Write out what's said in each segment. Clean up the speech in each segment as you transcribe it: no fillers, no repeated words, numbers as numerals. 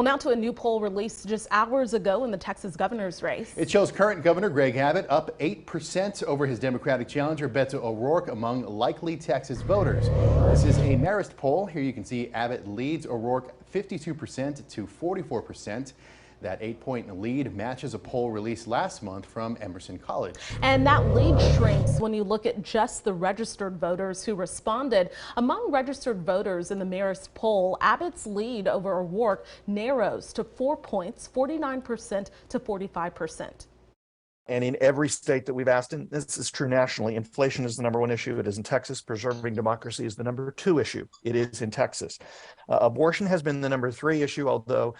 Well, now to a new poll released just hours ago in the Texas governor's race. It shows current Governor Greg Abbott up 8% over his Democratic challenger Beto O'Rourke among likely Texas voters. This is a Marist poll. Here you can see Abbott leads O'Rourke 52% to 44%. That 8-point lead matches a poll released last month from Emerson College. And that lead shrinks when you look at just the registered voters who responded. Among registered voters in the Marist poll, Abbott's lead over O'Rourke narrows to 4 points, 49% to 45%. And in every state that we've asked, and this is true nationally, inflation is the #1 issue. It is in Texas. Preserving democracy is the #2 issue. It is in Texas. Abortion has been the #3 issue, although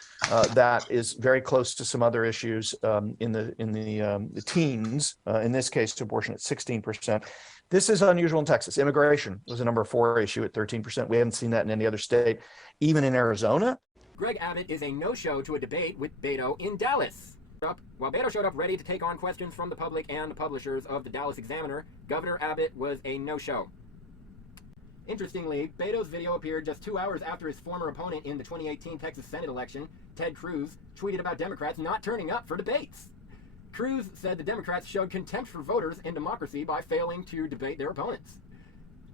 that is very close to some other issues in the teens. In this case, abortion at 16%. This is unusual in Texas. Immigration was a #4 issue at 13%. We haven't seen that in any other state. Even in Arizona. Greg Abbott is a no-show to a debate with Beto in Dallas. While Beto showed up ready to take on questions from the public and the publishers of the Dallas Examiner, Governor Abbott was a no-show. Interestingly, Beto's video appeared just 2 hours after his former opponent in the 2018 Texas Senate election, Ted Cruz, tweeted about Democrats not turning up for debates. Cruz said the Democrats showed contempt for voters and democracy by failing to debate their opponents.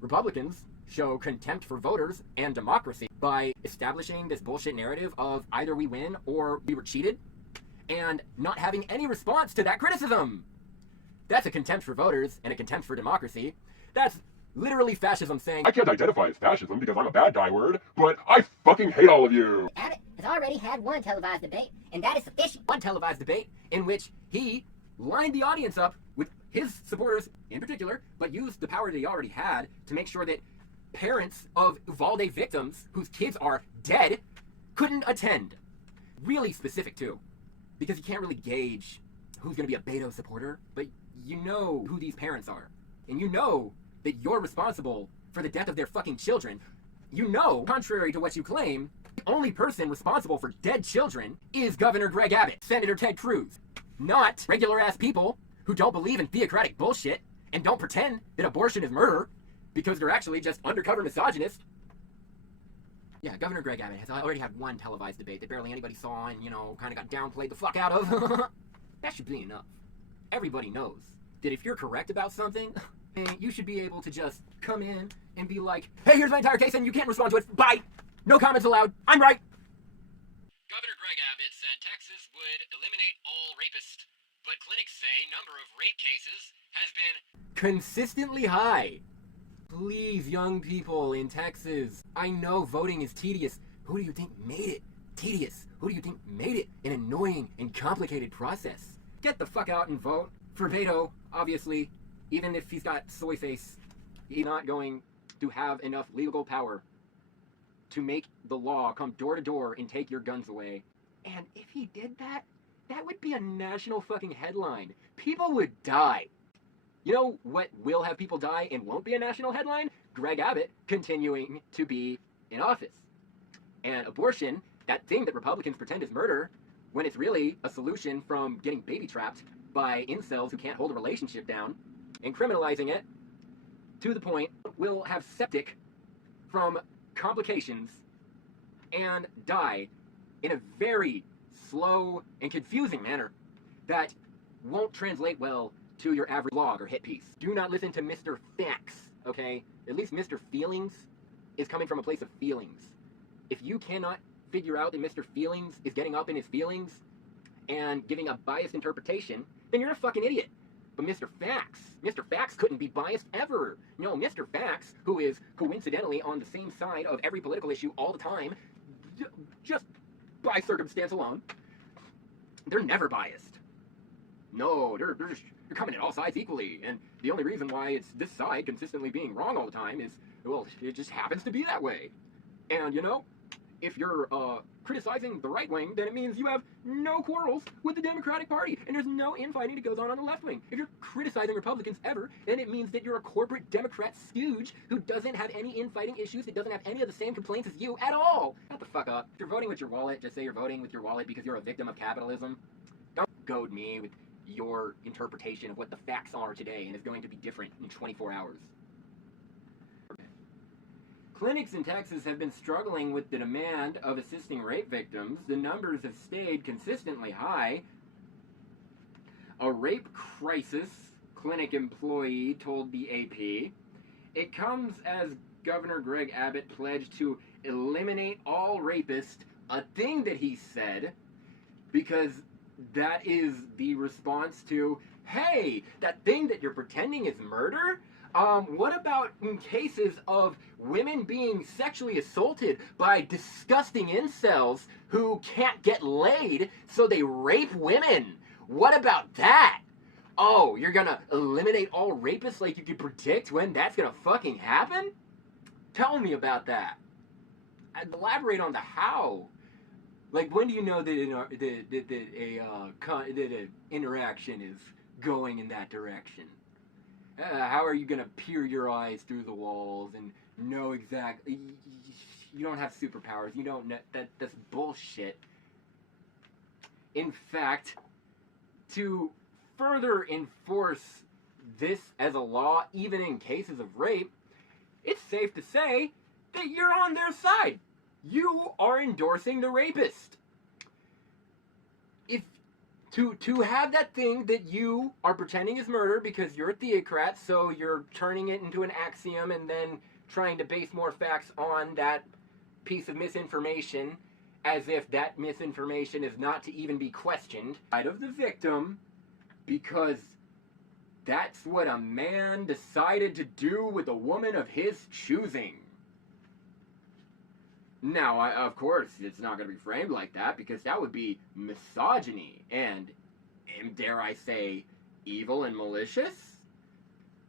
Republicans show contempt for voters and democracy by establishing this bullshit narrative of either we win or we were cheated, and not having any response to that criticism. That's a contempt for voters and a contempt for democracy. That's literally fascism saying, I can't identify as fascism because I'm a bad guy word, but I fucking hate all of you. Abbott has already had one televised debate, and that is sufficient. One televised debate in which he lined the audience up with his supporters in particular, but used the power that he already had to make sure that parents of Uvalde victims whose kids are dead couldn't attend. Really specific too. Because you can't really gauge who's going to be a Beto supporter, but you know who these parents are. And you know that you're responsible for the death of their fucking children. You know, contrary to what you claim, the only person responsible for dead children is Governor Greg Abbott, Senator Ted Cruz. Not regular-ass people who don't believe in theocratic bullshit and don't pretend that abortion is murder because they're actually just undercover misogynists. Yeah, Governor Greg Abbott has already had one televised debate that barely anybody saw and, kind of got downplayed the fuck out of. That should be enough. Everybody knows that if you're correct about something, you should be able to just come in and be like, hey, here's my entire case and you can't respond to it. Bye. No comments allowed. I'm right. Governor Greg Abbott said Texas would eliminate all rapists, but clinics say number of rape cases has been consistently high. Please, young people in Texas, I know voting is tedious. Who do you think made it tedious? Who do you think made it an annoying and complicated process? Get the fuck out and vote for Beto, obviously. Even if he's got soy face, he's not going to have enough legal power to make the law come door to door and take your guns away. And if he did that, that would be a national fucking headline. People would die. You know what will have people die and won't be a national headline? Greg Abbott continuing to be in office. And abortion, that thing that Republicans pretend is murder, when it's really a solution from getting baby trapped by incels who can't hold a relationship down, and criminalizing it to the point will have septic from complications and die in a very slow and confusing manner that won't translate well to your average blog or hit piece. Do not listen to Mr. Facts, okay? At least Mr. Feelings is coming from a place of feelings. If you cannot figure out that Mr. Feelings is getting up in his feelings and giving a biased interpretation, then you're a fucking idiot. But Mr. Facts couldn't be biased ever. No, Mr. Facts, who is coincidentally on the same side of every political issue all the time, just by circumstance alone, they're never biased. No, they're coming at all sides equally, and the only reason why it's this side consistently being wrong all the time is, well, it just happens to be that way. And, if you're criticizing the right wing, then it means you have no quarrels with the Democratic Party, and there's no infighting that goes on the left wing. If you're criticizing Republicans ever, then it means that you're a corporate Democrat stooge who doesn't have any infighting issues, that doesn't have any of the same complaints as you at all. Shut the fuck up. If you're voting with your wallet, just say you're voting with your wallet because you're a victim of capitalism. Don't goad me with your interpretation of what the facts are today and is going to be different in 24 hours. Clinics in Texas have been struggling with the demand of assisting rape victims. The numbers have stayed consistently high. A rape crisis, clinic employee told the AP. It comes as Governor Greg Abbott pledged to eliminate all rapists, a thing that he said, because that is the response to, hey, that thing that you're pretending is murder? What about in cases of women being sexually assaulted by disgusting incels who can't get laid, so they rape women? What about that? Oh, you're gonna eliminate all rapists like you can predict when that's gonna fucking happen? Tell me about that. Elaborate on the how. Like, when do you know that an interaction is going in that direction? How are you going to peer your eyes through the walls and know exactly? You don't have superpowers. You don't know. That's bullshit. In fact, to further enforce this as a law, even in cases of rape, it's safe to say that you're on their side. You are endorsing the rapist. If to have that thing that you are pretending is murder because you're a theocrat, so you're turning it into an axiom and then trying to base more facts on that piece of misinformation as if that misinformation is not to even be questioned. Side of the victim, because that's what a man decided to do with a woman of his choosing. Now, of course, it's not going to be framed like that, because that would be misogyny and, dare I say, evil and malicious,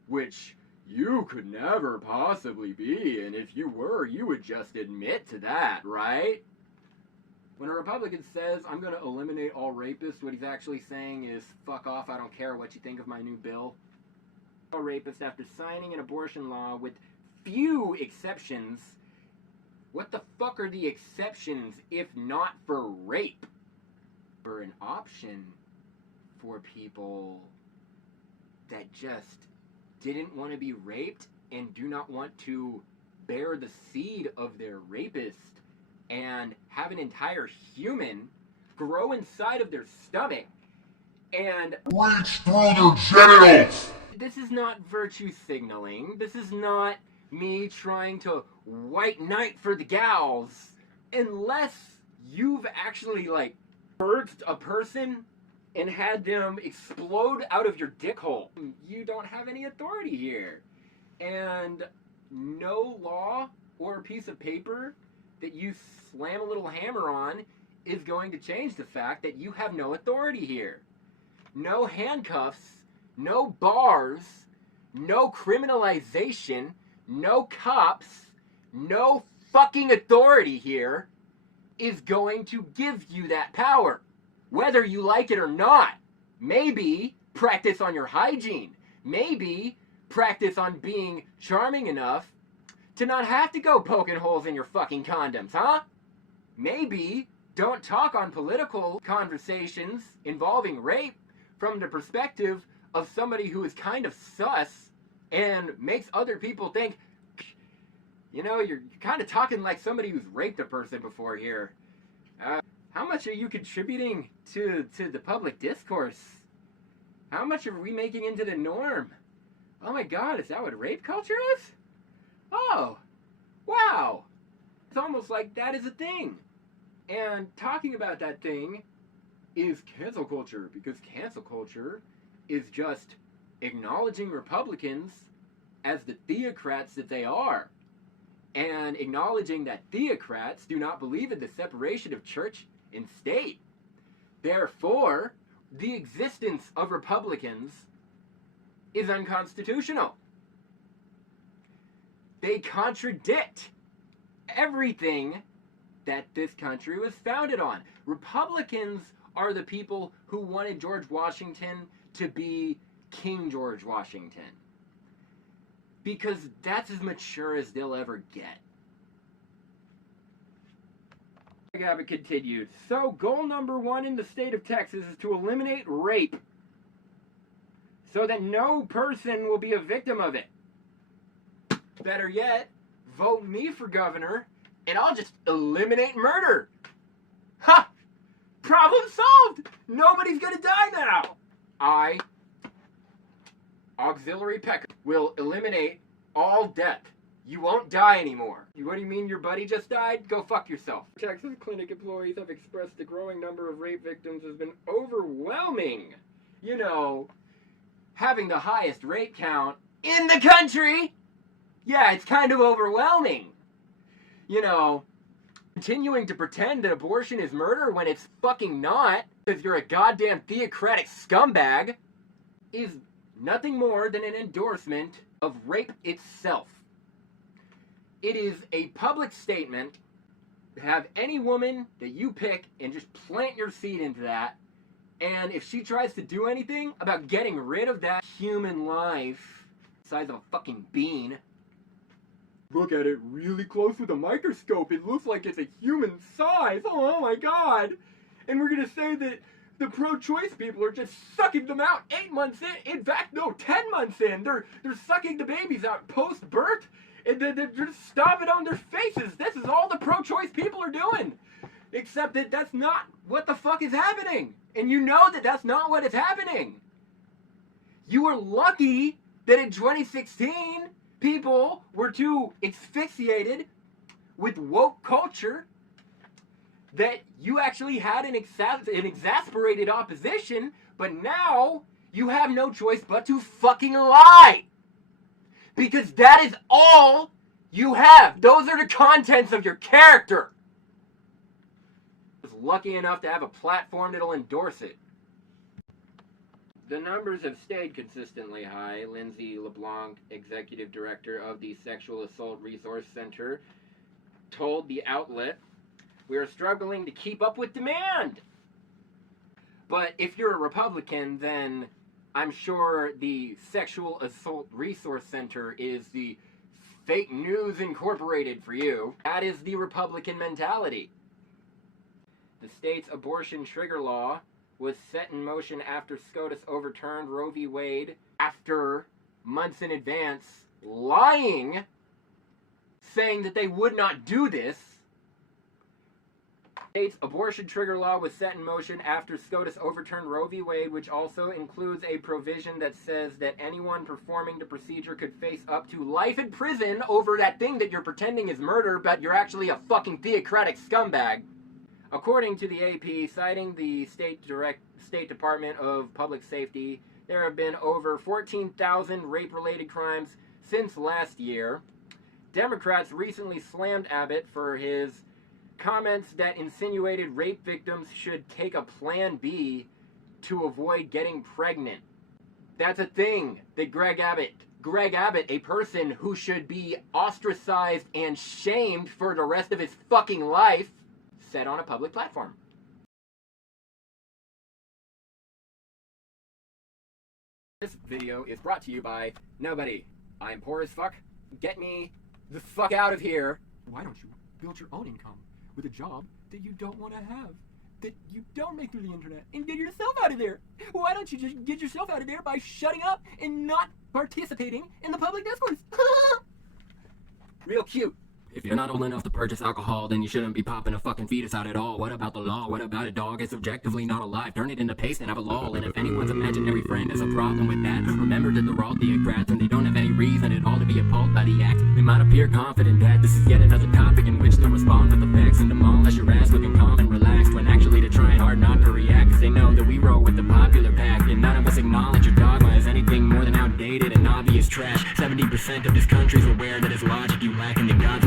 which you could never possibly be, and if you were, you would just admit to that, right? When a Republican says, I'm going to eliminate all rapists, what he's actually saying is, fuck off, I don't care what you think of my new bill. A rapist, after signing an abortion law with few exceptions. What the fuck are the exceptions if not for rape? For an option for people that just didn't want to be raped and do not want to bear the seed of their rapist and have an entire human grow inside of their stomach and Reach through their genitals! This is not virtue signaling. This is not me trying to white knight for the gals, unless you've actually, like, birthed a person and had them explode out of your dick hole. You don't have any authority here. And no law or piece of paper that you slam a little hammer on is going to change the fact that you have no authority here. No handcuffs, no bars, no criminalization, no cops, no fucking authority here is going to give you that power. Whether you like it or not. Maybe practice on your hygiene. Maybe practice on being charming enough to not have to go poking holes in your fucking condoms, huh? Maybe don't talk on political conversations involving rape from the perspective of somebody who is kind of sus and makes other people think, you know, you're kind of talking like somebody who's raped a person before here. How much are you contributing to the public discourse? How much are we making into the norm? Oh my God, is that what rape culture is? Oh, wow. It's almost like that is a thing. And talking about that thing is cancel culture, because cancel culture is just acknowledging Republicans as the theocrats that they are, and acknowledging that theocrats do not believe in the separation of church and state. Therefore, the existence of Republicans is unconstitutional. They contradict everything that this country was founded on. Republicans are the people who wanted George Washington to be King George Washington, because that's as mature as they'll ever get. Greg Abbott continued. So, goal number 1 in the state of Texas is to eliminate rape so that no person will be a victim of it. Better yet, vote me for governor, and I'll just eliminate murder. Ha! Problem solved! Nobody's gonna die now! I, Auxiliary Pecker, will eliminate all death. You won't die anymore. What do you mean your buddy just died? Go fuck yourself. Texas clinic employees have expressed the growing number of rape victims has been overwhelming. You know, having the highest rape count in the country. Yeah, it's kind of overwhelming. You know, continuing to pretend that abortion is murder when it's fucking not, because you're a goddamn theocratic scumbag, is nothing more than an endorsement of rape itself. It is a public statement to have any woman that you pick and just plant your seed into that, and if she tries to do anything about getting rid of that human life, the size of a fucking bean, look at it really close with a microscope, it looks like it's a human size, oh my god, and we're gonna say that the pro-choice people are just sucking them out 8 months in fact, no, 10 months in, they're sucking the babies out post-birth, and they're just stomping on their faces. This is all the pro-choice people are doing. Except that that's not what the fuck is happening. And you know that that's not what is happening. You were lucky that in 2016, people were too asphyxiated with woke culture that you actually had an exasperated opposition, but now you have no choice but to fucking lie. Because that is all you have. Those are the contents of your character. I was lucky enough to have a platform that'll endorse it. The numbers have stayed consistently high. Lindsay LeBlanc, executive director of the Sexual Assault Resource Center, told the outlet, "We are struggling to keep up with demand." But if you're a Republican, then I'm sure the Sexual Assault Resource Center is the Fake News Incorporated for you. That is the Republican mentality. The state's abortion trigger law was set in motion after SCOTUS overturned Roe v. Wade after months in advance lying, saying that they would not do this. State's abortion trigger law was set in motion after SCOTUS overturned Roe v. Wade, which also includes a provision that says that anyone performing the procedure could face up to life in prison over that thing that you're pretending is murder, but you're actually a fucking theocratic scumbag. According to the AP, citing the State Department of Public Safety, there have been over 14,000 rape-related crimes since last year. Democrats recently slammed Abbott for his comments that insinuated rape victims should take a Plan B to avoid getting pregnant. That's a thing that Greg Abbott, a person who should be ostracized and shamed for the rest of his fucking life, said on a public platform. This video is brought to you by nobody. I'm poor as fuck. Get me the fuck out of here. Why don't you build your own income with a job that you don't want to have, that you don't make through the internet, and get yourself out of there? Why don't you just get yourself out of there by shutting up and not participating in the public discourse? Real cute. If you're not old enough to purchase alcohol, then you shouldn't be popping a fucking fetus out at all. What about the law? What about a dog? It's objectively not alive. Turn it into paste and have a lull. And if anyone's imaginary friend has a problem with that, remember that they're all theocrats and they don't have any reason at all to be appalled by the act. They might appear confident that this is yet another topic in which to respond with the facts and demolish your ass looking calm and relaxed, when actually they're trying hard not to react, because they know that we roll with the popular pack, and none of us acknowledge your dogma as anything more than outdated and obvious trash. 70% of this country's aware that it's logic you lack, and the gods